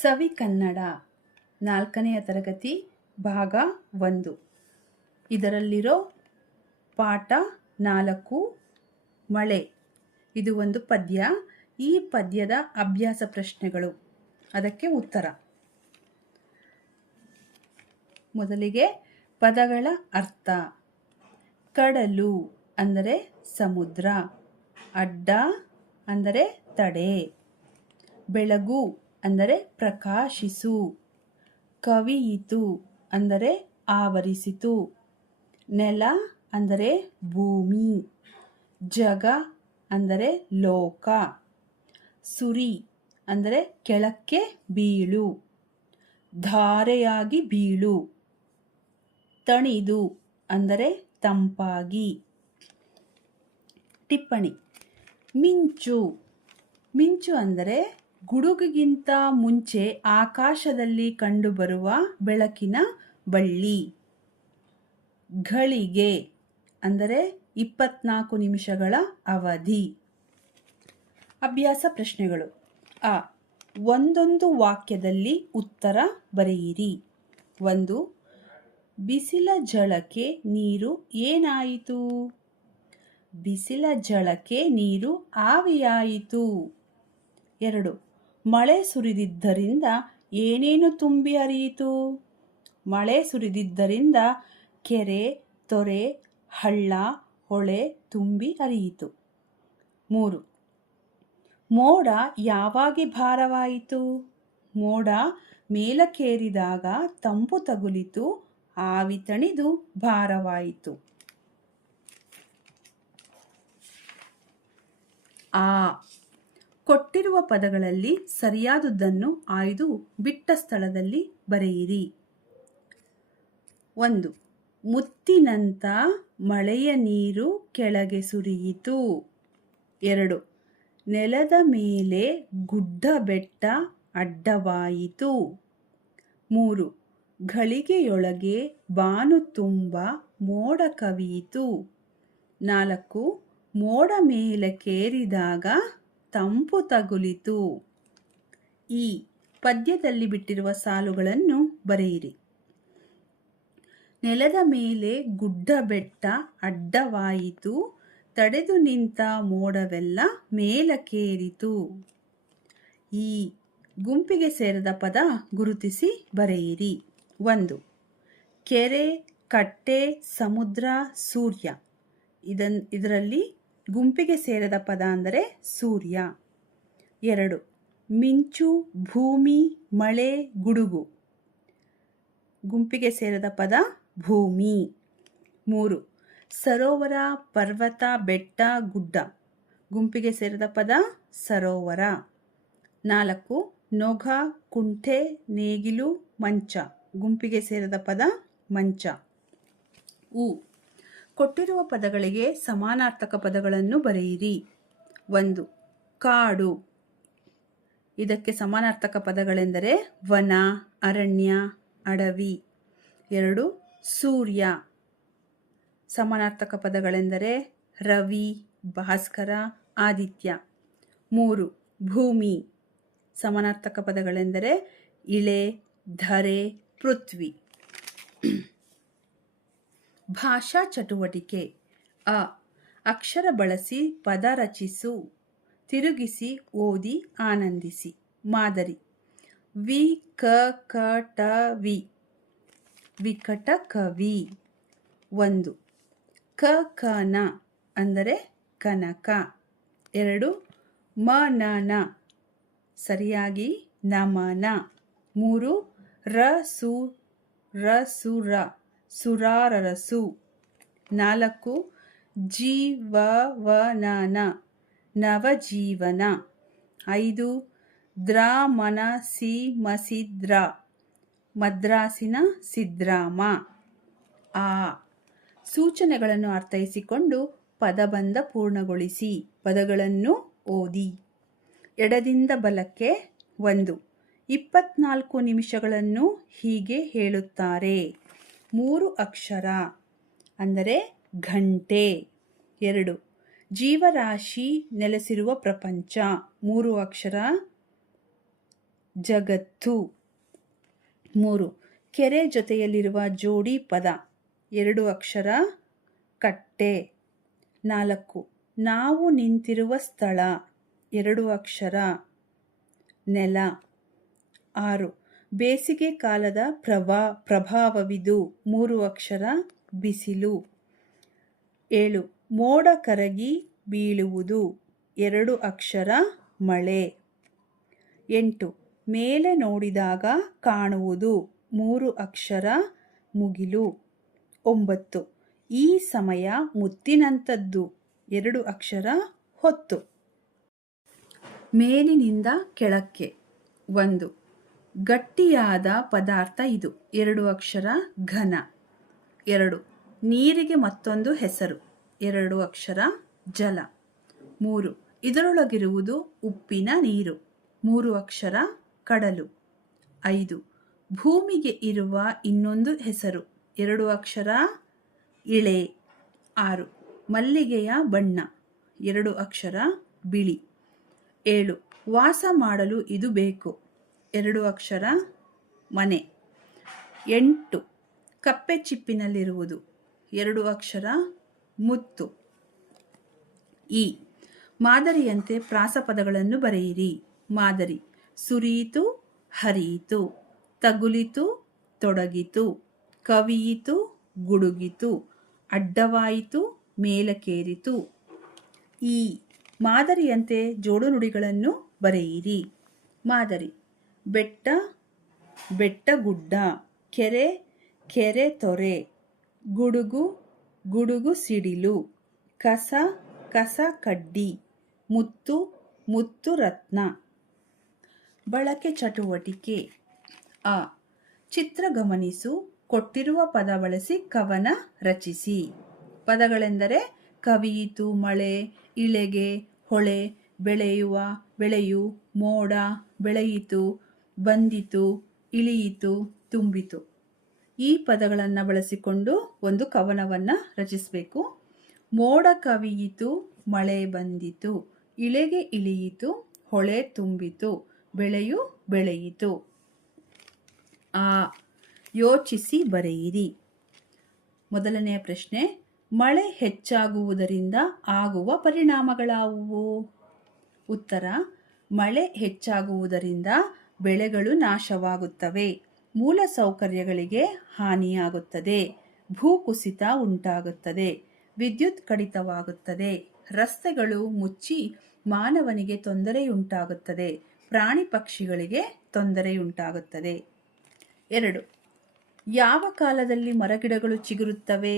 ಸವಿ ಕನ್ನಡ 4ನೆಯ ತರಗತಿ ಭಾಗ 1. ಇದರಲ್ಲಿರೋ ಪಾಠ 4 ಮಳೆ. ಇದು ಒಂದು ಪದ್ಯ. ಈ ಪದ್ಯದ ಅಭ್ಯಾಸ ಪ್ರಶ್ನೆಗಳು, ಅದಕ್ಕೆ ಉತ್ತರ. ಮೊದಲಿಗೆ ಪದಗಳ ಅರ್ಥ. ಕಡಲು ಅಂದರೆ ಸಮುದ್ರ, ಅಡ್ಡ ಅಂದರೆ ತಡೆ, ಬೆಳಗು ಅಂದರೆ ಪ್ರಕಾಶಿಸು, ಕವಿಯಿತು ಅಂದರೆ ಆವರಿಸಿತು, ನೆಲ ಅಂದರೆ ಭೂಮಿ, ಜಗ ಅಂದರೆ ಲೋಕ, ಸುರಿ ಅಂದರೆ ಕೆಳಕ್ಕೆ ಬೀಳು, ಧಾರೆಯಾಗಿ ಬೀಳು, ತಣಿದು ಅಂದರೆ ತಂಪಾಗಿ. ಟಿಪ್ಪಣಿ. ಮಿಂಚು. ಮಿಂಚು ಅಂದರೆ ಗುಡುಗಿಗಿಂತ ಮುಂಚೆ ಆಕಾಶದಲ್ಲಿ ಕಂಡುಬರುವ ಬೆಳಕಿನ ಬಳ್ಳಿ. ಘಳಿಗೆ ಅಂದರೆ 24 ನಿಮಿಷಗಳ ಅವಧಿ. ಅಭ್ಯಾಸ ಪ್ರಶ್ನೆಗಳು. ಅ. ಒಂದೊಂದು ವಾಕ್ಯದಲ್ಲಿ ಉತ್ತರ ಬರೆಯಿರಿ. 1. ಬಿಸಿಲ ಝಳಕ್ಕೆ ನೀರು ಏನಾಯಿತು? ಬಿಸಿಲ ಝಳಕ್ಕೆ ನೀರು ಆವಿಯಾಯಿತು. 2. ಮಳೆ ಸುರಿದಿದ್ದರಿಂದ ಏನೇನು ತುಂಬಿ ಹರಿಯಿತು? ಮಳೆ ಸುರಿದಿದ್ದರಿಂದ ಕೆರೆ, ತೊರೆ, ಹಳ್ಳ, ಹೊಳೆ ತುಂಬಿ ಹರಿಯಿತು. 3. ಮೋಡ ಯಾವಾಗಿ ಭಾರವಾಯಿತು? ಮೋಡ ಮೇಲಕ್ಕೇರಿದಾಗ ತಂಪು ತಗುಲಿತು, ಆವಿ ತಣಿದು ಭಾರವಾಯಿತು. ಆ. ಕೊಟ್ಟಿರುವ ಪದಗಳಲ್ಲಿ ಸರಿಯಾದುದನ್ನು ಆಯ್ದು ಬಿಟ್ಟ ಸ್ಥಳದಲ್ಲಿ ಬರೆಯಿರಿ. 1. ಮುತ್ತಿನಂಥ ಮಳೆಯ ನೀರು ಕೆಳಗೆ ಸುರಿಯಿತು. 2. ನೆಲದ ಮೇಲೆ ಗುಡ್ಡ ಬೆಟ್ಟ ಅಡ್ಡವಾಯಿತು. 3. ಘಳಿಗೆಯೊಳಗೆ ಬಾನು ತುಂಬ ಮೋಡ ಕವಿಯಿತು. 4. ಮೋಡ ಮೇಲಕ್ಕೇರಿದಾಗ ತಂಪು ತಗುಲಿತು. ಈ ಪದ್ಯದಲ್ಲಿ ಬಿಟ್ಟಿರುವ ಸಾಲುಗಳನ್ನು ಬರೆಯಿರಿ. ನೆಲದ ಮೇಲೆ ಗುಡ್ಡ ಬೆಟ್ಟ ಅಡ್ಡವಾಯಿತು, ತಡೆದು ನಿಂತ ಮೋಡವೆಲ್ಲ ಮೇಲಕ್ಕೇರಿತು. ಈ ಗುಂಪಿಗೆ ಸೇರದ ಪದ ಗುರುತಿಸಿ ಬರೆಯಿರಿ. 1. ಕೆರೆ, ಕಟ್ಟೆ, ಸಮುದ್ರ, ಸೂರ್ಯ. ಇದರಲ್ಲಿ ಗುಂಪಿಗೆ ಸೇರದ ಪದ ಅಂದರೆ ಸೂರ್ಯ. 2. ಮಿಂಚು, ಭೂಮಿ, ಮಳೆ, ಗುಡುಗು. ಗುಂಪಿಗೆ ಸೇರದ ಪದ ಭೂಮಿ. 3. ಸರೋವರ, ಪರ್ವತ, ಬೆಟ್ಟ, ಗುಡ್ಡ. ಗುಂಪಿಗೆ ಸೇರದ ಪದ ಸರೋವರ. 4. ನೊಗ, ಕುಂಟೆ, ನೇಗಿಲು, ಮಂಚ. ಗುಂಪಿಗೆ ಸೇರದ ಪದ ಮಂಚ. ಉ. ಕೊಟ್ಟಿರುವ ಪದಗಳಿಗೆ ಸಮಾನಾರ್ಥಕ ಪದಗಳನ್ನು ಬರೆಯಿರಿ. 1. ಕಾಡು. ಇದಕ್ಕೆ ಸಮಾನಾರ್ಥಕ ಪದಗಳೆಂದರೆ ವನ, ಅರಣ್ಯ, ಅಡವಿ. 2. ಸೂರ್ಯ. ಸಮಾನಾರ್ಥಕ ಪದಗಳೆಂದರೆ ರವಿ, ಭಾಸ್ಕರ, ಆದಿತ್ಯ. 3. ಭೂಮಿ. ಸಮಾನಾರ್ಥಕ ಪದಗಳೆಂದರೆ ಇಳೆ, ಧರೆ, ಪೃಥ್ವಿ. ಭಾಷಾ ಚಟುವಟಿಕೆ. ಅ. ಅಕ್ಷರ ಬಳಸಿ ಪದ ರಚಿಸು, ತಿರುಗಿಸಿ ಓದಿ ಆನಂದಿಸಿ. ಮಾದರಿ. ವಿ ಕ ಕ ಟ ವಿ. ವಿಕಟ ಕವಿ. 1. ಕ ಕನ ಅಂದರೆ ಕನಕ. 2. ಮನನ ಸರಿಯಾಗಿ ನಮನ. 3. ರಸು ರಸುರ ಸುರಾರರಸು. 4. ಜೀವವನನ ನವಜೀವನ. 5. ದ್ರಾಮನಸಿಮಸಿದ್ರ ಮದ್ರಾಸಿನ ಸಿದ್ರಾಮ. ಆ. ಸೂಚನೆಗಳನ್ನು ಅರ್ಥೈಸಿಕೊಂಡು ಪದಬಂಧ ಪೂರ್ಣಗೊಳಿಸಿ. ಪದಗಳನ್ನು ಓದಿ. ಎಡದಿಂದ ಬಲಕ್ಕೆ. 1. 24 ನಿಮಿಷಗಳನ್ನು ಹೀಗೆ ಹೇಳುತ್ತಾರೆ. 3 ಅಕ್ಷರ ಅಂದರೆ ಗಂಟೆ. 2. ಜೀವರಾಶಿ ನೆಲೆಸಿರುವ ಪ್ರಪಂಚ. 3 ಅಕ್ಷರ ಜಗತ್ತು. 3. ಕೆರೆ ಜೊತೆಯಲ್ಲಿರುವ ಜೋಡಿ ಪದ 2 ಅಕ್ಷರ ಕಟ್ಟೆ. 4. ನಾವು ನಿಂತಿರುವ ಸ್ಥಳ 2 ಅಕ್ಷರ ನೆಲ. 6. ಬೇಸಿಗೆ ಕಾಲದ ಪ್ರಭಾವವಿದು 3 ಅಕ್ಷರ ಬಿಸಿಲು. 7. ಮೋಡ ಕರಗಿ ಬೀಳುವುದು 2 ಅಕ್ಷರ ಮಳೆ. 8. ಮೇಲೆ ನೋಡಿದಾಗ ಕಾಣುವುದು 3 ಅಕ್ಷರ ಮುಗಿಲು. 9. ಈ ಸಮಯ ಮುತ್ತಿನಂಥದ್ದು 2 ಅಕ್ಷರ ಹೊತ್ತು. ಮೇಲಿನಿಂದ ಕೆಳಕ್ಕೆ. 1. ಗಟ್ಟಿಯಾದ ಪದಾರ್ಥ ಇದು 2 ಅಕ್ಷರ ಘನ. 2. ನೀರಿಗೆ ಮತ್ತೊಂದು ಹೆಸರು 2 ಅಕ್ಷರ ಜಲ. 3. ಇದರೊಳಗಿರುವುದು ಉಪ್ಪಿನ ನೀರು 3 ಅಕ್ಷರ ಕಡಲು. 5. ಭೂಮಿಗೆ ಇರುವ ಇನ್ನೊಂದು ಹೆಸರು 2 ಅಕ್ಷರ ಇಳೆ. 6. ಮಲ್ಲಿಗೆಯ ಬಣ್ಣ 2 ಅಕ್ಷರ ಬಿಳಿ. 7. ವಾಸ ಮಾಡಲು ಇದು ಬೇಕು 2 ಅಕ್ಷರ ಮನೆ. 8. ಕಪ್ಪೆ ಚಿಪ್ಪಿನಲ್ಲಿರುವುದು 2 ಅಕ್ಷರ ಮುತ್ತು. ಈ ಮಾದರಿಯಂತೆ ಪ್ರಾಸಪದಗಳನ್ನು ಬರೆಯಿರಿ. ಮಾದರಿ: ಸುರಿಯಿತು, ಹರಿಯಿತು, ತಗುಲಿತು, ತೊಡಗಿತು, ಕವಿಯಿತು, ಗುಡುಗಿತು, ಅಡ್ಡವಾಯಿತು, ಮೇಲಕ್ಕೇರಿತು. ಈ ಮಾದರಿಯಂತೆ ಜೋಡುನುಡಿಗಳನ್ನು ಬರೆಯಿರಿ. ಮಾದರಿ: ಬೆಟ್ಟ, ಬೆಟ್ಟಗುಡ್ಡ, ಕೆರೆ, ಕೆರೆ ತೊರೆ, ಗುಡುಗು, ಗುಡುಗು ಸಿಡಿಲು, ಕಸ, ಕಸ ಕಡ್ಡಿ, ಮುತ್ತು, ಮುತ್ತು ರತ್ನ. ಬಳಕೆ ಚಟುವಟಿಕೆ: ಅ. ಚಿತ್ರ ಗಮನಿಸು, ಕೊಟ್ಟಿರುವ ಪದ ಬಳಸಿ ಕವನ ರಚಿಸಿ. ಪದಗಳೆಂದರೆ ಕವಿಯಿತು, ಮಳೆ, ಇಳೆಗೆ, ಹೊಳೆ, ಬೆಳೆಯುವ, ಬೆಳೆಯು, ಮೋಡ, ಬೆಳೆಯಿತು, ಬಂದಿತು, ಇಳಿಯಿತು, ತುಂಬಿತು. ಈ ಪದಗಳನ್ನು ಬಳಸಿಕೊಂಡು ಒಂದು ಕವನವನ್ನು ರಚಿಸಬೇಕು. ಮೋಡ ಕವಿಯಿತು, ಮಳೆ ಬಂದಿತು, ಇಳೆಗೆ ಇಳಿಯಿತು, ಹೊಳೆ ತುಂಬಿತು, ಬೆಳೆಯು ಬೆಳೆಯಿತು. ಆ. ಯೋಚಿಸಿ ಬರೆಯಿರಿ. ಮೊದಲನೆಯ ಪ್ರಶ್ನೆ: ಮಳೆ ಹೆಚ್ಚಾಗುವುದರಿಂದ ಆಗುವ ಪರಿಣಾಮಗಳಾವುವು? ಉತ್ತರ: ಮಳೆ ಹೆಚ್ಚಾಗುವುದರಿಂದ ಬೆಳೆಗಳು ನಾಶವಾಗುತ್ತವೆ, ಮೂಲ ಸೌಕರ್ಯಗಳಿಗೆ ಹಾನಿಯಾಗುತ್ತದೆ, ಭೂಕುಸಿತ ಉಂಟಾಗುತ್ತದೆ, ವಿದ್ಯುತ್ ಕಡಿತವಾಗುತ್ತದೆ, ರಸ್ತೆಗಳು ಮುಚ್ಚಿ ಮಾನವನಿಗೆ ತೊಂದರೆಯುಂಟಾಗುತ್ತದೆ, ಪ್ರಾಣಿ ಪಕ್ಷಿಗಳಿಗೆ ತೊಂದರೆಯುಂಟಾಗುತ್ತದೆ. 2. ಯಾವ ಕಾಲದಲ್ಲಿ ಮರಗಿಡಗಳು ಚಿಗುರುತ್ತವೆ?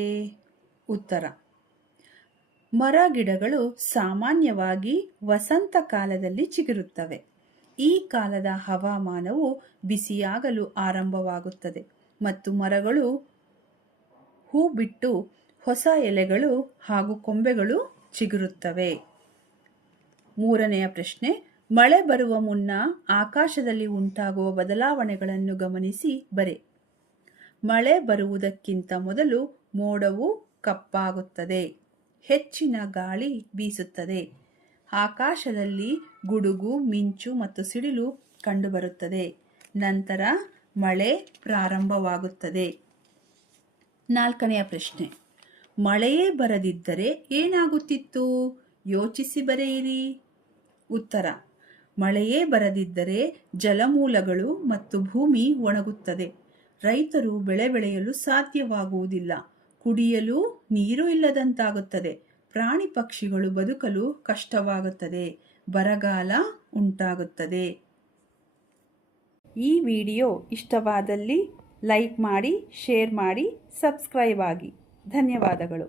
ಉತ್ತರ: ಮರಗಿಡಗಳು ಸಾಮಾನ್ಯವಾಗಿ ವಸಂತ ಕಾಲದಲ್ಲಿ ಚಿಗುರುತ್ತವೆ. ಈ ಕಾಲದ ಹವಾಮಾನವು ಬಿಸಿಯಾಗಲು ಆರಂಭವಾಗುತ್ತದೆ ಮತ್ತು ಮರಗಳು ಹೂ ಬಿಟ್ಟು ಹೊಸ ಎಲೆಗಳು ಹಾಗೂ ಕೊಂಬೆಗಳು ಚಿಗುರುತ್ತವೆ. 3ನೆಯ ಪ್ರಶ್ನೆ: ಮಳೆ ಬರುವ ಮುನ್ನ ಆಕಾಶದಲ್ಲಿ ಉಂಟಾಗುವ ಬದಲಾವಣೆಗಳನ್ನು ಗಮನಿಸಿ ಬರೆ. ಮಳೆ ಬರುವುದಕ್ಕಿಂತ ಮೊದಲು ಮೋಡವು ಕಪ್ಪಾಗುತ್ತದೆ, ಹೆಚ್ಚಿನ ಗಾಳಿ ಬೀಸುತ್ತದೆ, ಆಕಾಶದಲ್ಲಿ ಗುಡುಗು, ಮಿಂಚು ಮತ್ತು ಸಿಡಿಲು ಕಂಡುಬರುತ್ತದೆ. ನಂತರ ಮಳೆ ಪ್ರಾರಂಭವಾಗುತ್ತದೆ. 4ನೆಯ ಪ್ರಶ್ನೆ: ಮಳೆಯೇ ಬರದಿದ್ದರೆ ಏನಾಗುತ್ತಿತ್ತು? ಯೋಚಿಸಿ ಬರೆಯಿರಿ. ಉತ್ತರ: ಮಳೆಯೇ ಬರದಿದ್ದರೆ ಜಲಮೂಲಗಳು ಮತ್ತು ಭೂಮಿ ಒಣಗುತ್ತದೆ, ರೈತರು ಬೆಳೆ ಬೆಳೆಯಲು ಸಾಧ್ಯವಾಗುವುದಿಲ್ಲ, ಕುಡಿಯಲು ನೀರು ಇಲ್ಲದಂತಾಗುತ್ತದೆ, ಪ್ರಾಣಿ ಪಕ್ಷಿಗಳು ಬದುಕಲು ಕಷ್ಟವಾಗುತ್ತದೆ, ಬರಗಾಲ ಉಂಟಾಗುತ್ತದೆ. ಈ ವಿಡಿಯೋ ಇಷ್ಟವಾದಲ್ಲಿ ಲೈಕ್ ಮಾಡಿ, ಶೇರ್ ಮಾಡಿ, ಸಬ್ಸ್ಕ್ರೈಬ್ ಆಗಿ. ಧನ್ಯವಾದಗಳು.